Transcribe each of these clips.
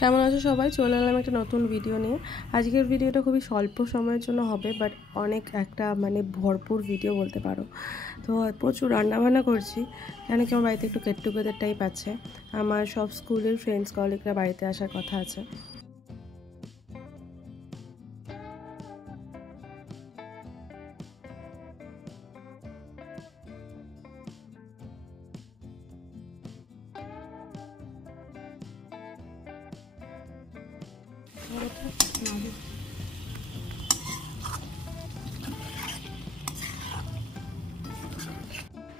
কেমন আছো সবাই? চলে এলাম একটা নতুন ভিডিও নিয়ে। আজকের ভিডিওটা খুবই স্বল্প সময়ের জন্য হবে, বাট অনেক একটা ভরপুর ভিডিও বলতে পারো। তো প্রচুর রান্নাবান্না করছি, কেন কি আমার বাড়িতে একটু গেট টুগেদার টাইপ আছে। আমার সব স্কুলের ফ্রেন্ডস কলিগরা বাড়িতে আসার কথা আছে।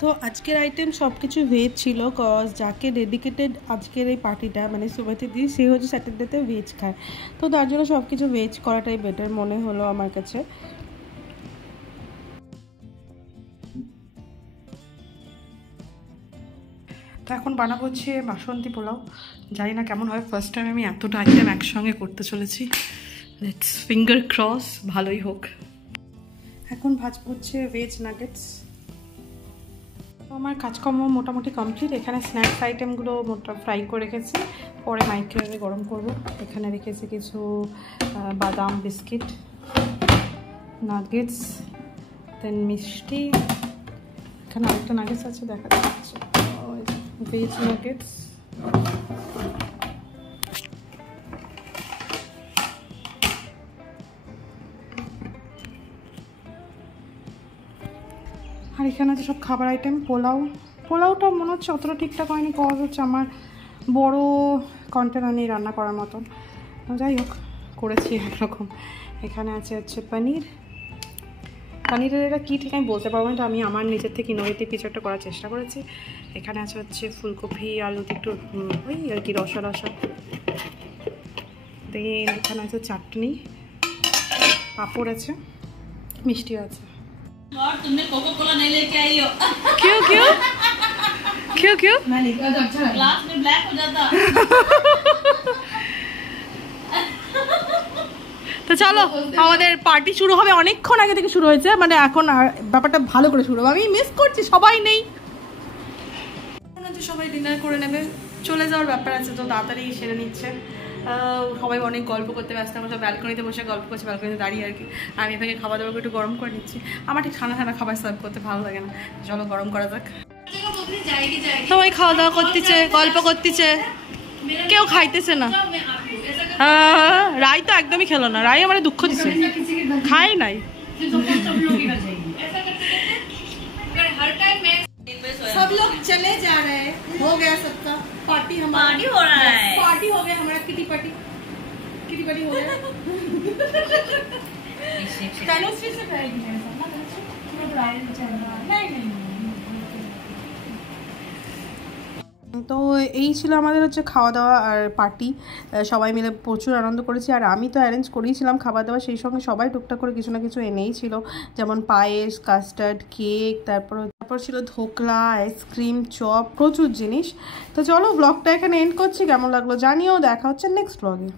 তো আজকের আইটেম সব কিছু ভেজ ছিল, কজ যাকে ডেডিকেটেড আজকের এই পার্টিটা সুভাতি দি, সে হচ্ছে স্যাটারডেতে ভেজ খায়। তো তার জন্য সব কিছু ভেজ করাটাই বেটার মনে হলো আমার কাছে। তো এখন বানাবো হচ্ছে বাসন্তী পোলাও। জানি না কেমন হয়, ফার্স্ট টাইম আমি এতটা আইটেম একসঙ্গে করতে চলেছি। লেটস ফিঙ্গার ক্রস, ভালোই হোক। এখন ভাজবো হচ্ছে ভেজ নাগেটস। আমার কাজকর্ম মোটামুটি কমপ্লিট। এখানে স্ন্যাক্স আইটেমগুলো ফ্রাই করে রেখেছি, পরে মাইক্রোওয়েভে গরম করব। এখানে রেখেছি কিছু বাদাম বিস্কিট, নাগেটস, দেন মিষ্টি। এখানে আরেকটা নাগেটস আছে, দেখা যাচ্ছে ভেজ নাগেটস। আর এখানে আছে সব খাবার আইটেম। পোলাওটা মনে হচ্ছে অতটা ঠিকঠাক হয়নি, কজ হচ্ছে আমার বড় কন্টেনার নেই রান্না করার মতন। যাই হোক, করেছি একরকম। এখানে আছে হচ্ছে পনিরের এটা কী ঠিক আমি বলতে পারবো না, আমি আমার নিজের থেকে ইনোভেটিভ কিছু একটা করার চেষ্টা করেছি। এখানে আছে হচ্ছে ফুলকপি আলুতে একটু ওই আর কি রসা দেন এখানে আছে চাটনি, পাঁপড় আছে, মিষ্টিও আছে। और तुमने कोको कोला नहीं लेके आई हो? क्यों क्यों क्यों क्यों? ग्लास में ब्लैक हो जाता। তো চলো, আমাদের পার্টি শুরু হবে। অনেকক্ষণ আগে থেকে শুরু হয়েছে, এখন ব্যাপারটা ভালো করে শুরু হবে। আমি মিস করছি, সবাই নেই। সবাই ডিনার করে নেবে, চলে যাওয়ার ব্যাপার আছে, তো তাড়াতাড়ি সেরে নিচ্ছে। সবাই অনেক গল্প করতে ব্যস্ত। আমরা সব ব্যালকনিতে বসে গল্প করছি, ব্যালকনিতে দাঁড়িয়ে আর কি। আমি এখানে খাবার দাবার একটু গরম করে নিচ্ছি। আমার ঠিক ঠান্ডা ঠান্ডা খাবার সার্ভ করতে ভালো লাগে না। চলো গরম করা যাক। সবাই খাওয়া দাওয়া করতেছে, গল্প করতেছে, কেউ খাইতেছে না। রাই তো একদমই খেলো না, রাই আমার দুঃখ দিচ্ছে, খায় নাই। सब लोग चले जा रहे हैं, हो गया सबका पार्टी। पार्टी हो रहा है, पार्टी हो गया हमारा। किटी पार्टी हो गया। तनुश्री से करेगी नहीं। তো এই ছিল আমাদের হচ্ছে খাওয়া দাওয়া আর পার্টি। সবাই মিলে প্রচুর আনন্দ করেছি। আর আমি তো অ্যারেঞ্জ করেইছিলাম খাবার দাবার, সেই সঙ্গে সবাই টুকটাক করে কিছু না কিছু এনেই ছিল, যেমন পায়েস, কাস্টার্ড, কেক, তারপর ছিল ধোকলা, আইসক্রিম, চপ, প্রচুর জিনিস। তো চলো ব্লগটা এখানে এন্ড করছি। কেমন লাগলো জানিও, দেখা হচ্ছে নেক্সট ব্লগে।